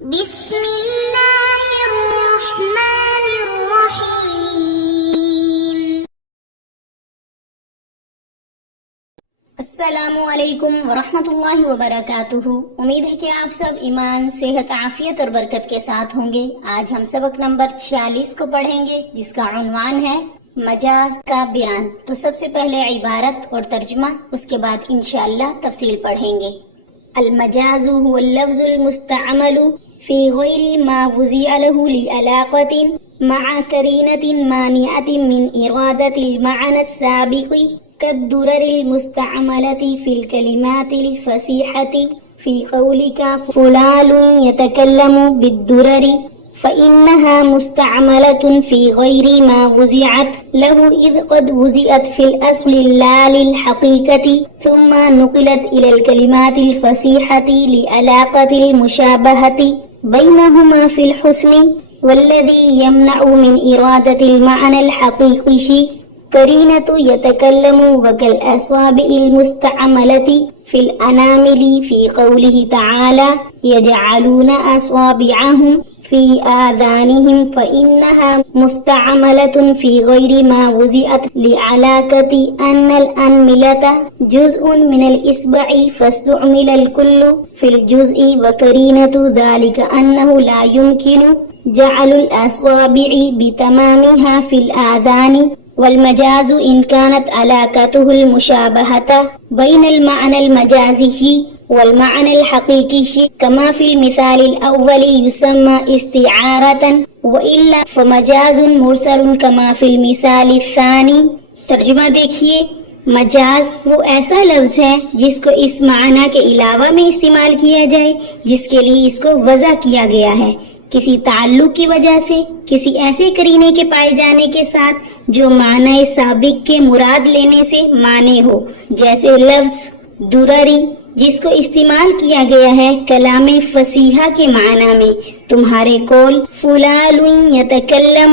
بسم اللہ الرحمن الرحیم۔ السلام علیکم ورحمۃ اللہ وبرکاتہ۔ امید ہے کہ آپ سب ایمان، صحت، عافیت اور برکت کے ساتھ ہوں گے۔ آج ہم سبق نمبر 46 کو پڑھیں گے، جس کا عنوان ہے مجاز کا بیان۔ تو سب سے پہلے عبارت اور ترجمہ، اس کے بعد انشاءاللہ تفصیل پڑھیں گے۔ المجاز هو اللفظ المستعمل في غير ما وضع له لعلاقة مع قرينة مانعة من إرادة المعنى السابق كالدرر المستعملة في الكلمات الفصيحة في قولك فلان يتكلم بالدرر، فإنها مستعملة في غير ما وضعت له، إذ قد وضعت في الأصل لا للحقيقة ثم نقلت إلى الكلمات الفصيحة لعلاقة المشابهة بينهما في الحسن، والذي يمنع من إرادة المعنى الحقيقي قرينة يتكلم، وكالأصابع المستعملة في الأنامل في قوله تعالى يجعلون أصابعهم في آذانهم، فإنها مستعملة في غير ما وضعت لعلاقة أن الأنملة جزء من الإصبع فاستعمل الكل في الجزء، وقرينة ذلك أنه لا يمكن جعل الأصابع بتمامها في الآذان، والمجاز إن كانت علاقته المشابهة بين المعنى المجازي والمعنى الحقيقي كما في المثال الأول يسمى استعارة، وإلا فمجاز مرسل كما في المثال الثاني۔ ترجمہ دیکھیے، مجاز وہ ایسا لفظ ہے جس کو اس معنی کے علاوہ میں استعمال کیا جائے جس کے لیے اس کو وضع کیا گیا ہے، کسی تعلق کی وجہ سے، کسی ایسے قرینے کے پائے جانے کے ساتھ جو معنی سابق کے مراد لینے سے مانے ہو، جیسے لفظ درری جس کو استعمال کیا گیا ہے کلام فصیحہ کے معنی میں، تمہارے قول فلان یتکلم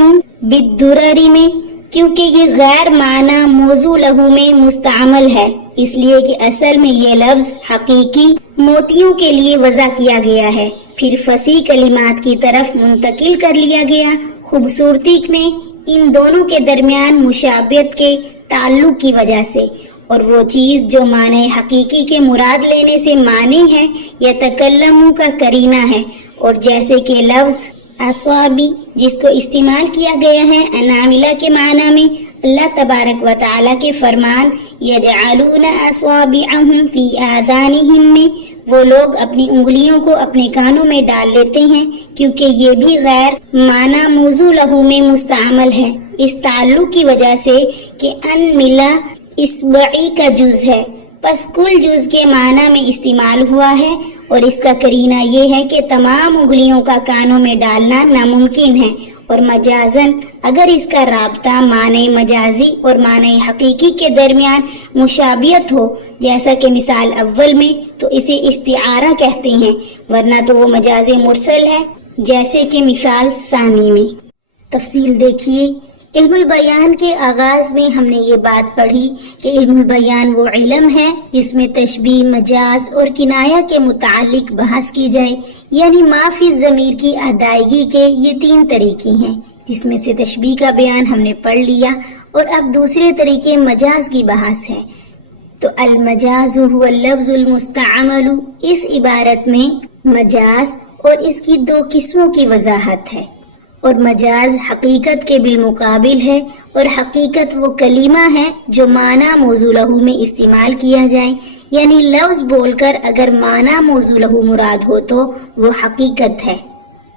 بالدرر میں، کیونکہ یہ غیر معنی موضوع لہو میں مستعمل ہے، اس لیے کہ اصل میں یہ لفظ حقیقی موتیوں کے لیے وضع کیا گیا ہے، پھر فصیح کلمات کی طرف منتقل کر لیا گیا۔ خوبصورتی میں ان دونوں کے درمیان مشابہت کے تعلق کی وجہ سے، اور وہ چیز جو معنی حقیقی کے مراد لینے سے معنی ہے یا تکلم کا قرینہ ہے، اور جیسے کہ لفظ اصوابی جس کو استعمال کیا گیا ہے اناملہ کے معنی میں، اللہ تبارک و تعالیٰ کے فرمان یجعلون اصوابعہم فی آذانہم میں، وہ لوگ اپنی انگلیوں کو اپنے کانوں میں ڈال لیتے ہیں، کیونکہ یہ بھی غیر معنی موضوع لہو میں مستعمل ہے، اس تعلق کی وجہ سے کہ ان ملا اصبعی کا جز ہے، پس کل جز کے معنی میں استعمال ہوا ہے، اور اس کا قرینہ یہ ہے کہ تمام انگلیوں کا کانوں میں ڈالنا ناممکن ہے، اور مجازن اگر اس کا رابطہ معنی مجازی اور معنی حقیقی کے درمیان مشابہت ہو، جیسا کہ مثال اول میں، تو اسے استعارہ کہتے ہیں، ورنہ تو وہ مجاز مرسل ہے، جیسے کہ مثال ثانی میں۔ تفصیل دیکھیے، علم البیان کے آغاز میں ہم نے یہ بات پڑھی کہ علم البیان وہ علم ہے جس میں تشبیہ، مجاز اور کنایہ کے متعلق بحث کی جائے، یعنی ما فی الضمیر کی ادائیگی کے یہ 3 طریقے ہیں، جس میں سے تشبیہ کا بیان ہم نے پڑھ لیا، اور اب دوسرے طریقے مجاز کی بحث ہے۔ تو المجاز هو اللفظ المستعمل، اس عبارت میں مجاز اور اس کی 2 قسموں کی وضاحت ہے، اور مجاز حقیقت کے بالمقابل ہے، اور حقیقت وہ کلمہ ہے جو معنی موضوع لہو میں استعمال کیا جائے، یعنی لفظ بول کر اگر معنی موضوع لہو مراد ہو تو وہ حقیقت ہے،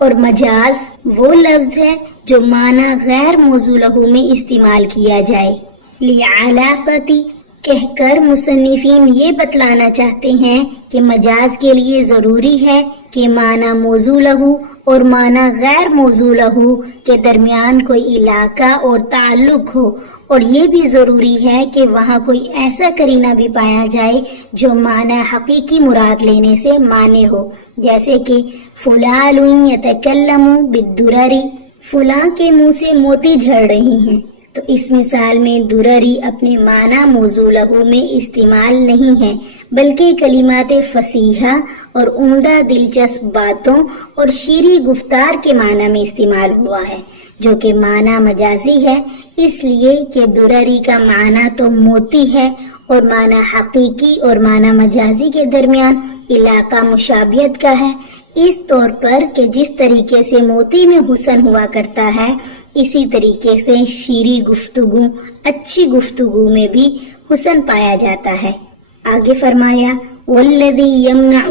اور مجاز وہ لفظ ہے جو معنی غیر موضوع لہو میں استعمال کیا جائے۔ لعلاقتی کہہ کر مصنفین یہ بتلانا چاہتے ہیں کہ مجاز کے لیے ضروری ہے کہ معنی موضوع لہو اور معنی غیر موضوع لہو کے درمیان کوئی علاقہ اور تعلق ہو، اور یہ بھی ضروری ہے کہ وہاں کوئی ایسا قرینہ بھی پایا جائے جو معنی حقیقی مراد لینے سے مانے ہو، جیسے کہ فلان یتکلم بالدرر، فلاں کے منہ سے موتی جھڑ رہی ہیں، تو اس مثال میں درری اپنے معنی موضوع لہو میں استعمال نہیں ہے، بلکہ کلمات فصیحہ اور عمدہ دلچسپ باتوں اور شیریں گفتار کے معنی میں استعمال ہوا ہے، جو کہ معنی مجازی ہے، اس لیے کہ درری کا معنی تو موتی ہے اور معنی حقیقی اور معنی مجازی کے درمیان علاقہ مشابہت کا ہے، اس طور پر کہ جس طریقے سے موتی میں حسن ہوا کرتا ہے، اسی طریقے سے شیریں گفتگو، اچھی گفتگو میں بھی حسن پایا جاتا ہے۔ آگے فرمایا والذی یمنع،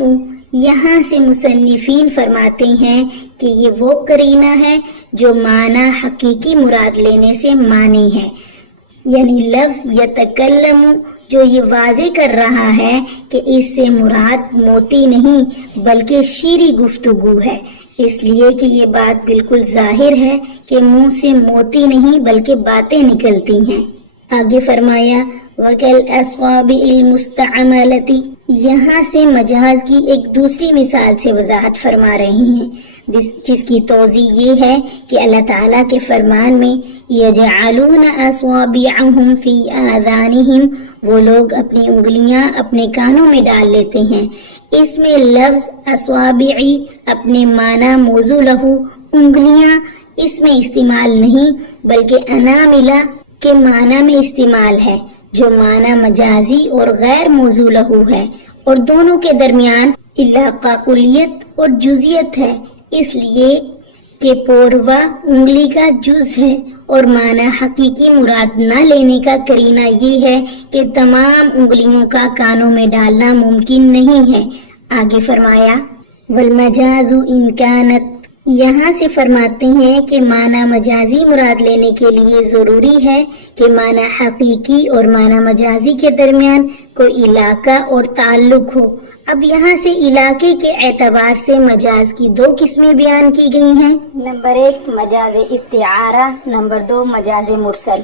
یہاں سے مصنفین فرماتے ہیں کہ یہ وہ قرینہ ہے جو معنی حقیقی مراد لینے سے مانی ہے، یعنی لفظ یتکلم جو یہ واضح کر رہا ہے کہ اس سے مراد موتی نہیں بلکہ شیریں گفتگو ہے، اس لیے کہ یہ بات بالکل ظاہر ہے کہ منہ سے موتی نہیں بلکہ باتیں نکلتی ہیں۔ آگے فرمایا وَكَالْأَصْوَابِ الْمُسْتَعْمَلَةِ، یہاں سے مجاز کی ایک دوسری مثال سے وضاحت فرما رہی ہیں، جس کی توضیح یہ ہے کہ اللہ تعالیٰ کے فرمان میں یجعلون اصوابعہم فی آذانہم، وہ لوگ اپنی انگلیاں اپنے کانوں میں ڈال لیتے ہیں، اس میں لفظ اصوابعی اپنے معنی موضوع لہو انگلیاں اس میں استعمال نہیں بلکہ اناملہ کے معنی میں استعمال ہے، جو معنی مجازی اور غیر موضوع لہو ہے، اور دونوں کے درمیان علاقہ کلیت اور جزیت ہے، اس لیے کہ پوروا انگلی کا جز ہے، اور معنی حقیقی مراد نہ لینے کا قرینہ یہ ہے کہ تمام انگلیوں کا کانوں میں ڈالنا ممکن نہیں ہے۔ آگے فرمایا والمجاز ان کانت، یہاں سے فرماتے ہیں کہ معنی مجازی مراد لینے کے لیے ضروری ہے کہ معنی حقیقی اور معنی مجازی کے درمیان کوئی علاقہ اور تعلق ہو۔ اب یہاں سے علاقے کے اعتبار سے مجاز کی دو قسمیں بیان کی گئی ہیں، نمبر 1 مجاز استعارہ، نمبر 2 مجاز مرسل۔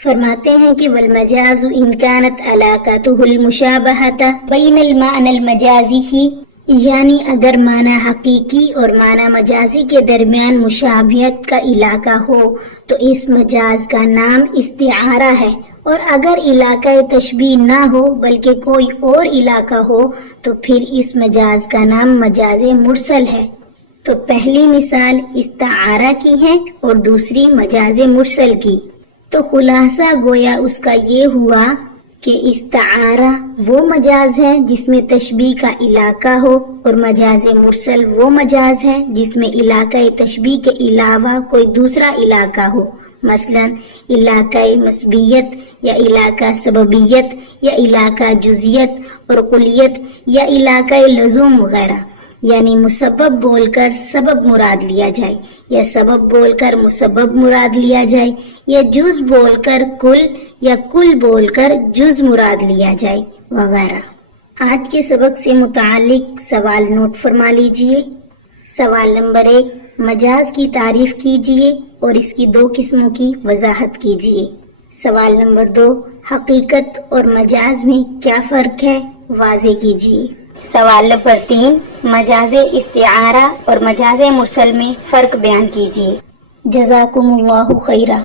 فرماتے ہیں کہ والمجاز ان کانت علاقتہ المشابہۃ بین المعنی المجازی ہی، یعنی اگر معنی حقیقی اور معنی مجازی کے درمیان مشابہت کا علاقہ ہو تو اس مجاز کا نام استعارہ ہے، اور اگر علاقہ تشبیہ نہ ہو بلکہ کوئی اور علاقہ ہو تو پھر اس مجاز کا نام مجاز مرسل ہے۔ تو پہلی مثال استعارہ کی ہے اور دوسری مجاز مرسل کی، تو خلاصہ گویا اس کا یہ ہوا کہ استعارہ وہ مجاز ہے جس میں تشبیہ کا علاقہ ہو، اور مجاز مرسل وہ مجاز ہے جس میں علاقہ تشبیہ کے علاوہ کوئی دوسرا علاقہ ہو، مثلا علاقہ مسبیت یا علاقہ سببیت یا علاقہ جزیت اور کلیت یا علاقہ لزوم وغیرہ، یعنی مسبب بول کر سبب مراد لیا جائے یا سبب بول کر مسبب مراد لیا جائے یا جز بول کر کل یا کل بول کر جز مراد لیا جائے وغیرہ۔ آج کے سبق سے متعلق سوال نوٹ فرما لیجئے۔ سوال نمبر 1 مجاز کی تعریف کیجئے اور اس کی 2 قسموں کی وضاحت کیجئے۔ سوال نمبر 2 حقیقت اور مجاز میں کیا فرق ہے واضح کیجئے۔ سوال نمبر 3 مجاز استعارہ اور مجاز مرسل میں فرق بیان کیجئے۔ جزاکم اللہ خیرہ۔